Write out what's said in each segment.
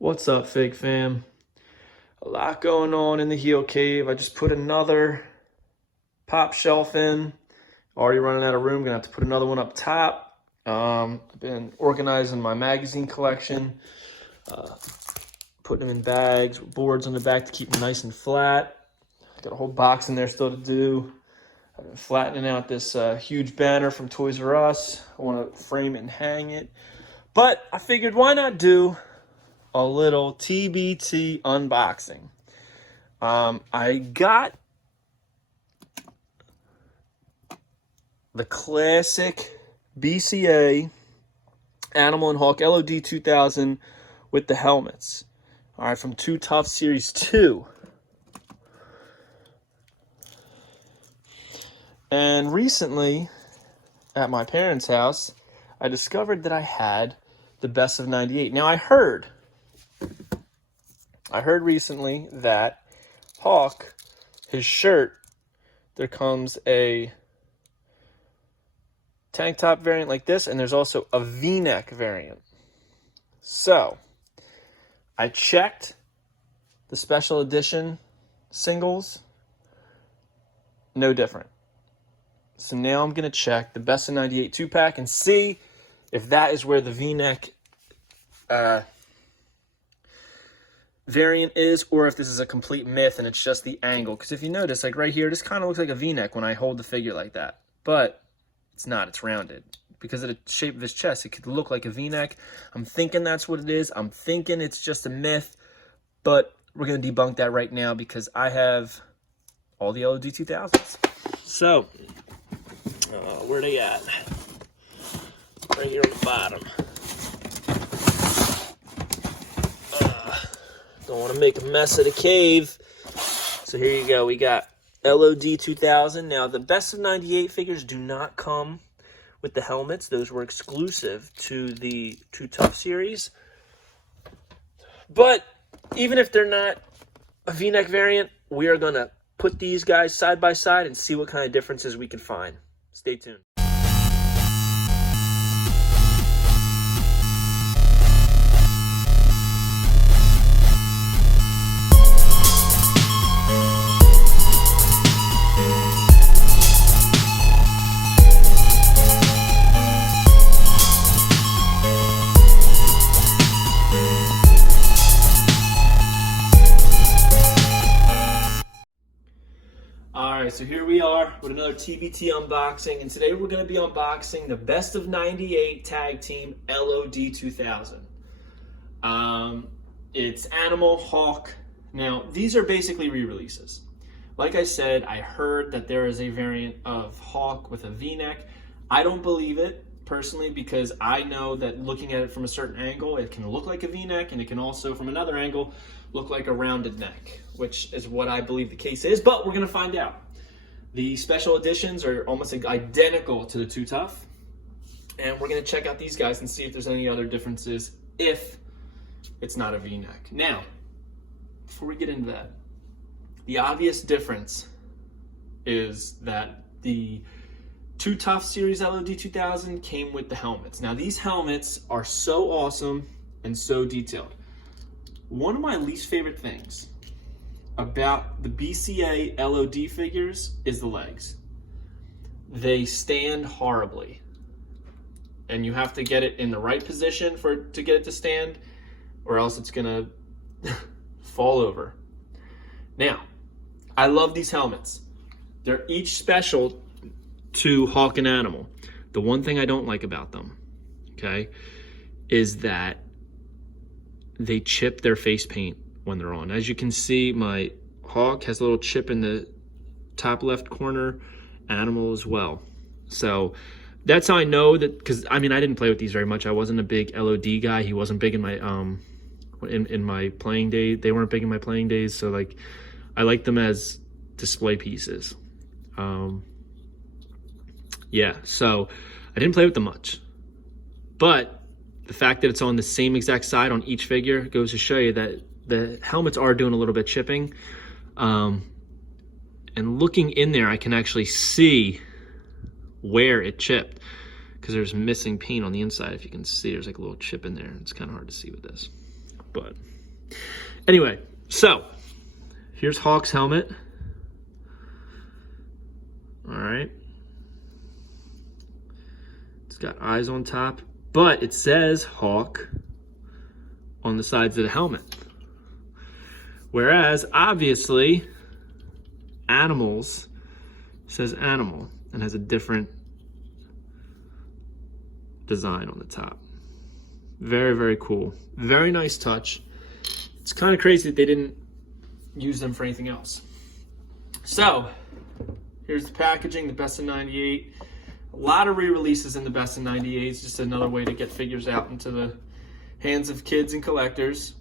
What's up, Fig Fam? A lot going on in the heel cave. I just put another pop shelf in. Already running out of room. Gonna have to put another one up top. I've been organizing my magazine collection, putting them in bags, with boards on the back to keep them nice and flat. Got a whole box in there still to do. I've been flattening out this huge banner from Toys R Us. I want to frame it and hang it. But I figured, why not do a little TBT unboxing? I got the classic BCA Animal and Hawk LOD 2000 with the helmets. All right, from Too Tough Series 2. And recently, at my parents' house, I discovered that I had the Best of 98. Now, I heard recently that Hawk, his shirt, there comes a tank top variant like this, and there's also a V-neck variant. So, I checked the special edition singles, no different. So now I'm going to check the Best of 98 2-pack and see if that is where the V-neck variant is, or if this is a complete myth and it's just the angle. Because if you notice, like right here, this kind of looks like a V-neck when I hold the figure like that. But it's not, it's rounded. Because of the shape of his chest, it could look like a V-neck. I'm thinking that's what it is. I'm thinking it's just a myth. But we're going to debunk that right now because I have all the LOD 2000s. So, where are they at? Right here on the bottom. Don't want to make a mess of the cave. So here you go. We got LOD 2000. Now, the Best of 98 figures do not come with the helmets. Those were exclusive to the Too Tough series. But even if they're not a V-neck variant, we are going to put these guys side by side and see what kind of differences we can find. Stay tuned. Alright, so here we are with another TBT unboxing, and today we're going to be unboxing the Best of 98 Tag Team LOD 2000. It's Animal, Hawk. Now, these are basically re-releases. Like I said, I heard that there is a variant of Hawk with a V-neck. I don't believe it, personally, because I know that looking at it from a certain angle, it can look like a V-neck, and it can also, from another angle, look like a rounded neck, which is what I believe the case is, but we're going to find out. The special editions are almost identical to the Too Tough, and we're going to check out these guys and see if there's any other differences if it's not a V-neck. Now, before we get into that, the obvious difference is that the Too Tough series LOD 2000 came with the helmets. Now, these helmets are so awesome and so detailed. One of my least favorite things about the BCA LOD figures is the legs. They stand horribly. And you have to get it in the right position to get it to stand, or else it's gonna fall over. Now, I love these helmets. They're each special to Hawk and Animal. The one thing I don't like about them, okay, is that they chip their face paint when they're on. As you can see, my Hawk has a little chip in the top left corner, Animal as well. So that's how I know that, because I mean, I didn't play with these very much. I wasn't a big LOD guy. He wasn't big in my in my playing day. They weren't big in my playing days. So like, I like them as display pieces. Yeah, so I didn't play with them much, but the fact that it's on the same exact side on each figure goes to show you that the helmets are doing a little bit chipping. And looking in there, I can actually see where it chipped because there's missing paint on the inside. If you can see, there's like a little chip in there. It's kind of hard to see with this. But anyway, so here's Hawk's helmet. All right. It's got eyes on top, but it says Hawk on the sides of the helmet. Whereas, obviously, Animals says Animal and has a different design on the top. Very, very cool. Very nice touch. It's kind of crazy that they didn't use them for anything else. So, here's the packaging, the best of 98. A lot of re-releases in the best of 98s, just another way to get figures out into the hands of kids and collectors.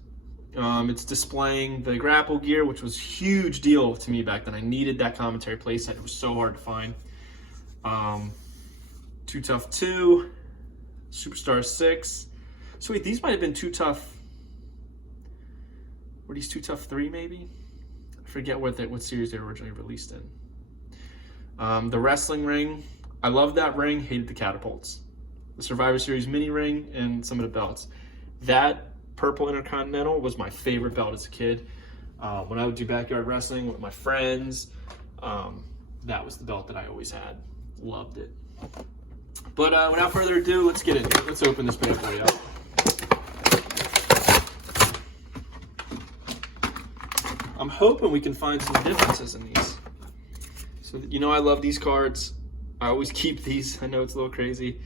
It's displaying the grapple gear, which was a huge deal to me back then. I needed that commentary playset. It was so hard to find. Too Tough 2, Superstar 6. So wait, these might have been Too Tough. Were these Too Tough 3 maybe? I forget what series they were originally released in. The wrestling ring. I loved that ring, hated the catapults. The Survivor Series mini ring and some of the belts. That purple Intercontinental was my favorite belt as a kid. When I would do backyard wrestling with my friends, that was the belt that I always had. Loved it. But without further ado, let's get into it. Let's open this bad boy up. I'm hoping we can find some differences in these. So, you know, I love these cards. I always keep these. I know it's a little crazy.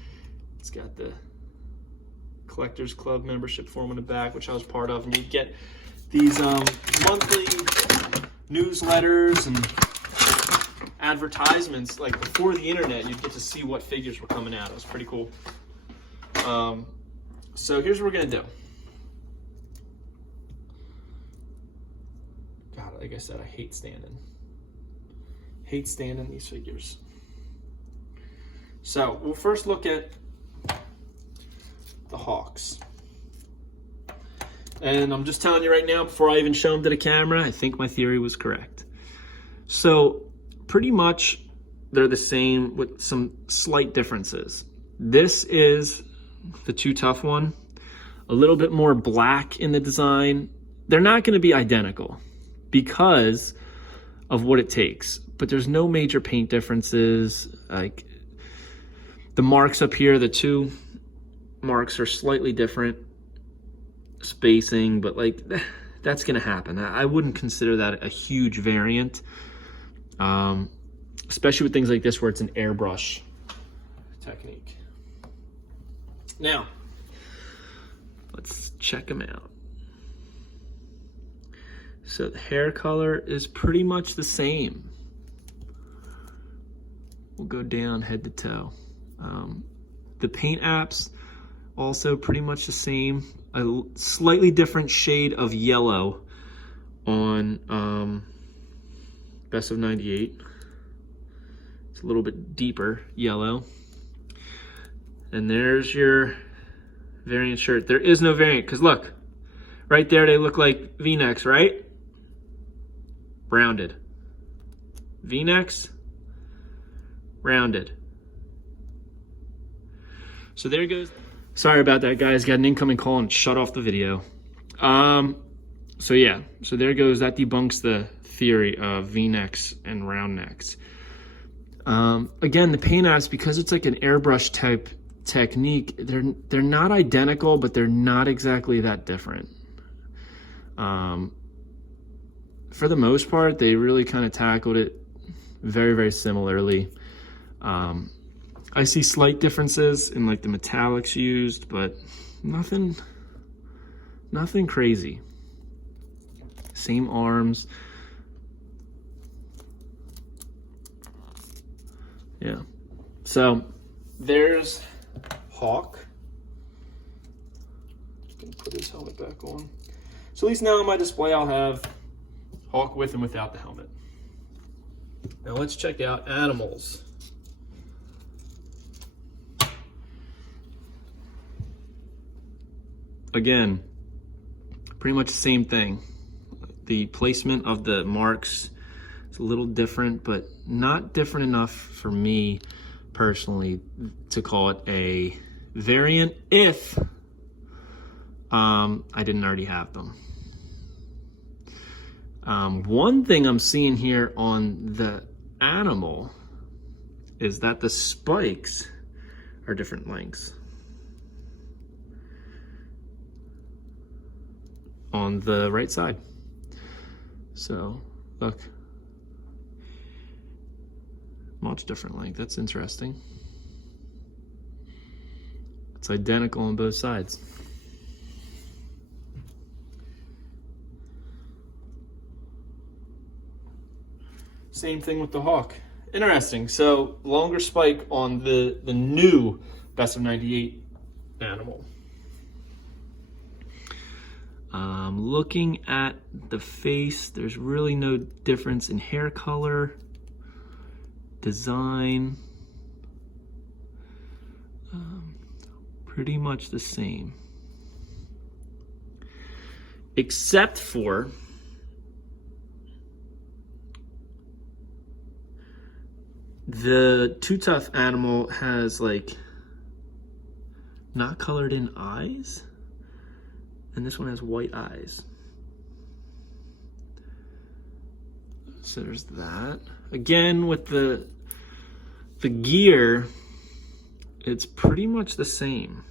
It's got the Collectors Club membership form on the back, which I was part of, and you get these monthly newsletters and advertisements. Like before the internet, you'd get to see what figures were coming out. It was pretty cool. So here's what we're gonna do. God, like I said, I hate standing these figures. So we'll first look at the Hawks. And I'm just telling you right now, before I even show them to the camera, I think my theory was correct. So pretty much they're the same with some slight differences. This is the Too Tough one. A little bit more black in the design. They're not going to be identical because of what it takes, but there's no major paint differences. Like the marks up here, the two marks are slightly different spacing, but like that's gonna happen. I wouldn't consider that a huge variant, especially with things like this where it's an airbrush technique. Now let's check them out. So the hair color is pretty much the same. We'll go down head to toe. The paint apps also pretty much the same. A slightly different shade of yellow on Best of 98. It's a little bit deeper yellow. And there's your variant shirt. There is no variant because look, right there they look like V-necks, right? Rounded. V-necks, rounded. So there goes. Sorry about that, guys. Got an incoming call and shut off the video. So yeah, so there goes. That debunks the theory of V-necks and round necks. Again, the paint apps, because it's like an airbrush type technique, they're not identical, but they're not exactly that different. For the most part, they really kind of tackled it very, very similarly. I see slight differences in like the metallics used, but nothing crazy. Same arms. Yeah. So there's Hawk. Gonna put his helmet back on. So at least now on my display I'll have Hawk with and without the helmet. Now let's check out Animals. Again, pretty much the same thing. The placement of the marks is a little different, but not different enough for me personally to call it a variant. If I didn't already have them. One thing I'm seeing here on the animal is that the spikes are different lengths on the right side. So look, much different length. That's interesting. It's identical on both sides. Same thing with the hawk. Interesting. So longer spike on the new Best of 98 animal. Looking at the face, there's really no difference in hair color, design. Pretty much the same. Except for the Too Tough animal has like not colored in eyes, and this one has white eyes. So there's that. Again, with the gear, it's pretty much the same.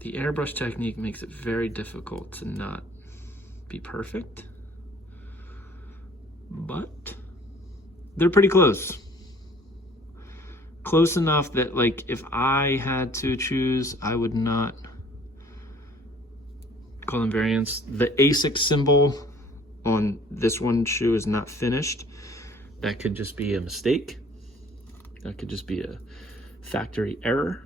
The airbrush technique makes it very difficult to not be perfect, but they're pretty close. Close enough that, like, if I had to choose, I would not call them variants. The ASIC symbol on this one shoe is not finished. That could just be a mistake. That could just be a factory error.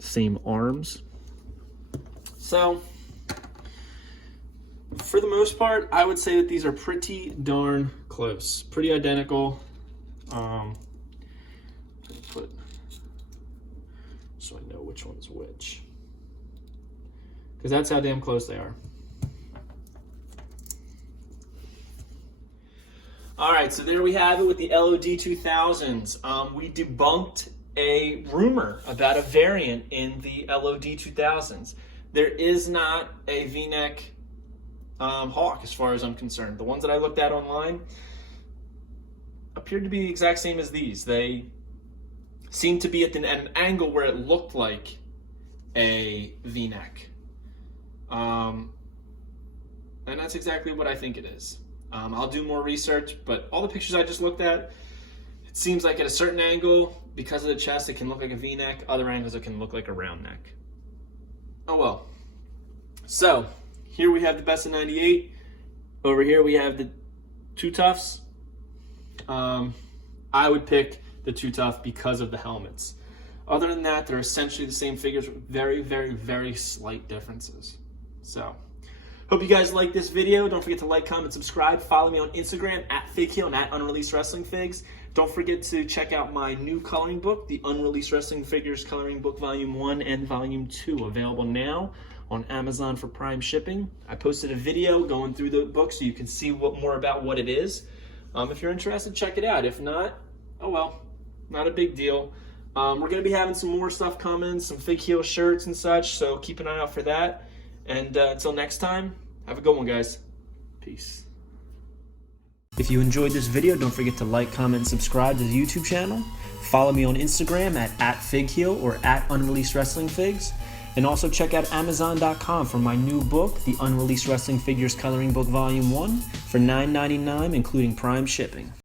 Same arms. So, for the most part, I would say that these are pretty darn close, pretty identical. Put so I know which one's which, because that's how damn close they are. All right, so there we have it with the LOD 2000s. We debunked a rumor about a variant in the LOD 2000s. There is not a V-neck hawk as far as I'm concerned. The ones that I looked at online appeared to be the exact same as these. They seemed to be at an angle where it looked like a V-neck. And that's exactly what I think it is. I'll do more research, but all the pictures I just looked at, it seems like at a certain angle, because of the chest, it can look like a V-neck. Other angles, it can look like a round neck. Oh well. So, here we have the Best of 98. Over here we have the Too Toughs. I would pick the Too Tough because of the helmets. Other than that, they're essentially the same figures with very, very, very slight differences. So, hope you guys like this video. Don't forget to like, comment, subscribe. Follow me on Instagram @FigHeel and @Unreleased Wrestling Figs. Don't forget to check out my new coloring book, the Unreleased Wrestling Figures Coloring Book Volume 1 and Volume 2, available now on Amazon for Prime shipping. I posted a video going through the book so you can see more about what it is. If you're interested, check it out. If not, oh well, not a big deal. We're going to be having some more stuff coming, some FigHeel shirts and such, so keep an eye out for that. And until next time, have a good one, guys. Peace. If you enjoyed this video, don't forget to like, comment, and subscribe to the YouTube channel. Follow me on Instagram @FigHeel or @Unreleased Wrestling Figs. And also check out Amazon.com for my new book, the Unreleased Wrestling Figures Coloring Book Volume 1, for $9.99, including Prime shipping.